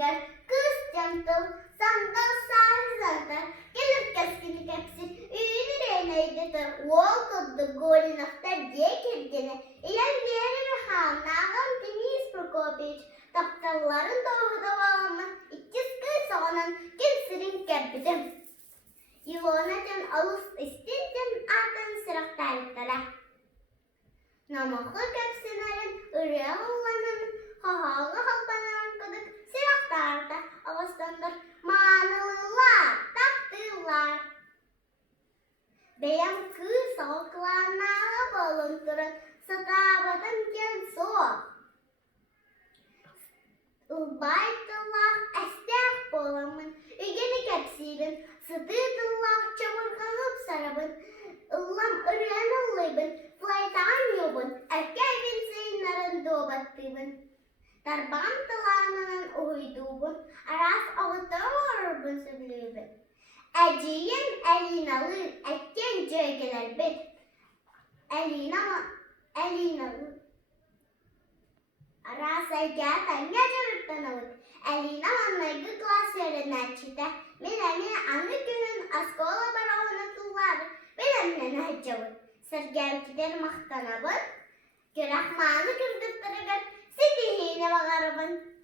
Tiger, kız jantal, sandal sarı gelip keskini kapsın, ünlü reyneydi wall tuttu golünakta diye kirgini, iler yeri bir hamnağım Deniz Prokopyevich, taptalların doğuda bağlamın, ikiz kız soğanın, kimsirin kerbidim. Yılonacın alus istincan atan sıraktarlıklara. Namahı kapsınların, ırıya olanın, hahalı halpanan kıdık, sıraktarda ağıstandır, manılılar, taktılar. Beyan kız soğuklarına bolundurun, sıdabadan gel soğuk. Ilbaytıllah estek bolamın, ügeni kapsıydın, sıdıdıllah çamurkanıp sarabın, ıllam ırıyan ılıybın, flaytan yobun, erkeğin seyinlerin doğbattığın. Darban tılanının uyduğun, aras ağıtağırbın süblübün. Eciyin elinalı, ekken cögeler bit. Elinalı. Aras ergâtan geçiripten ağıt. Elinalı klas öğrençide. Mine anı günün askola barawanatılar. Bilemden hacavın. Sergevkiler mahtanabın. Görahmanı kürdüktürügün. Sidihine bagarabın.